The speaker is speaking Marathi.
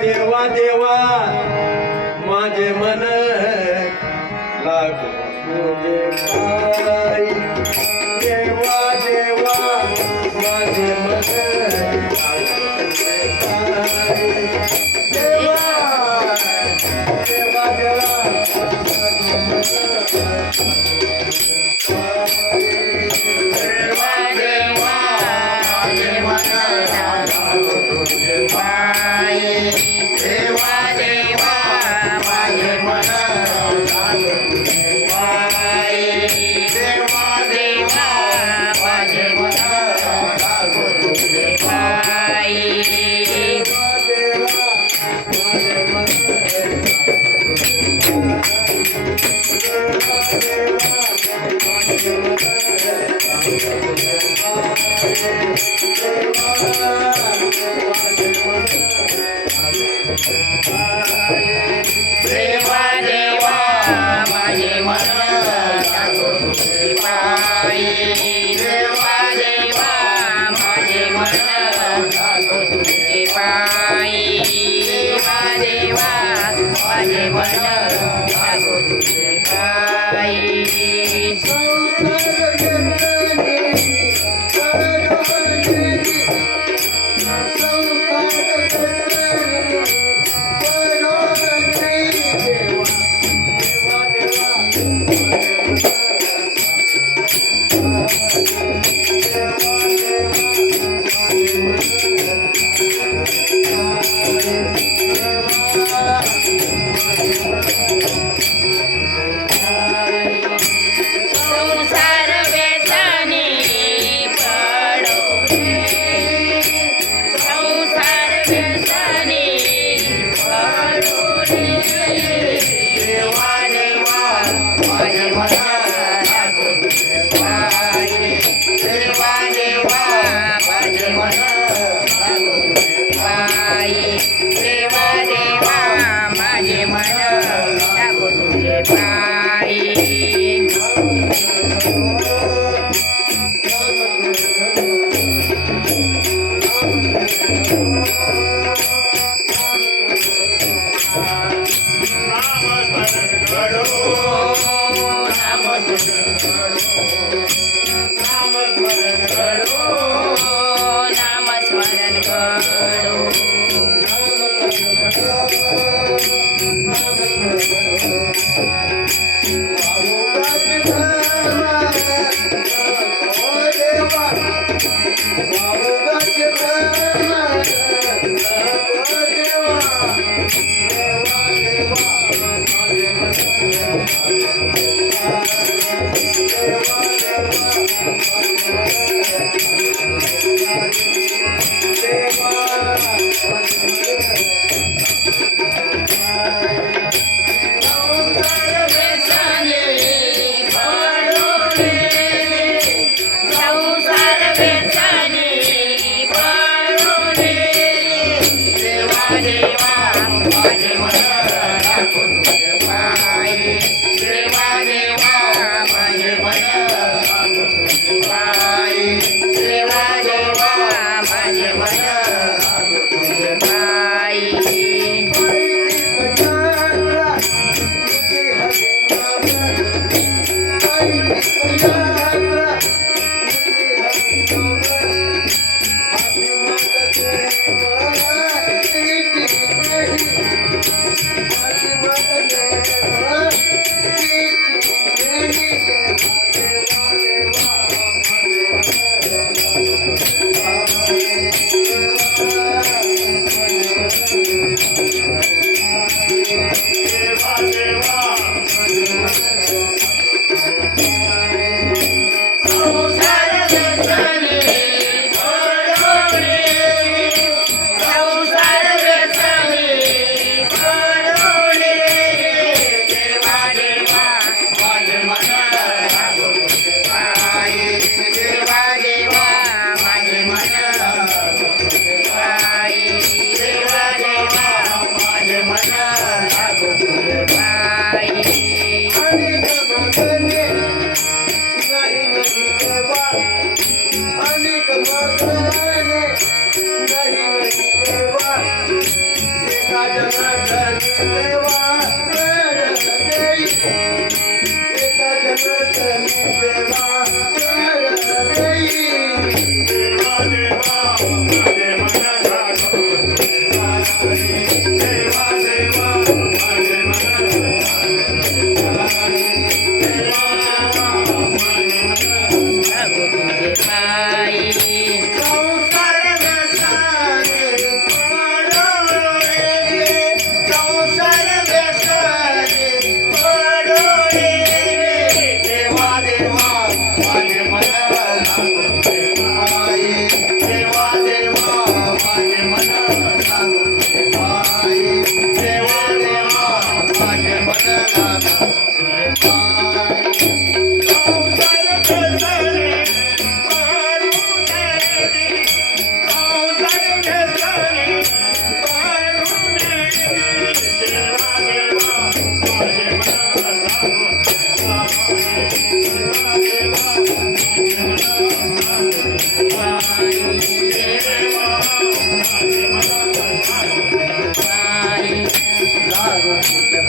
देवा देवा माझे मन लागो तुझे पायी देवा देवा माझे मन लागो तुझे पायी देवा देवा देवा माझे मन लागो तुझे पायी देवा देवा माझे मन लागो तुझे पायी देवा देवा माझे मन लागो तुझे पायी देवा देवा माझे मन देवा देवा माझे मन लागो तुझे पायी देवा देवा माझे मन लागो तुझे पायी देवा देवा माझे मन लागो तुझे पायी नामस्मरण करो लागो तुझे पायी पायी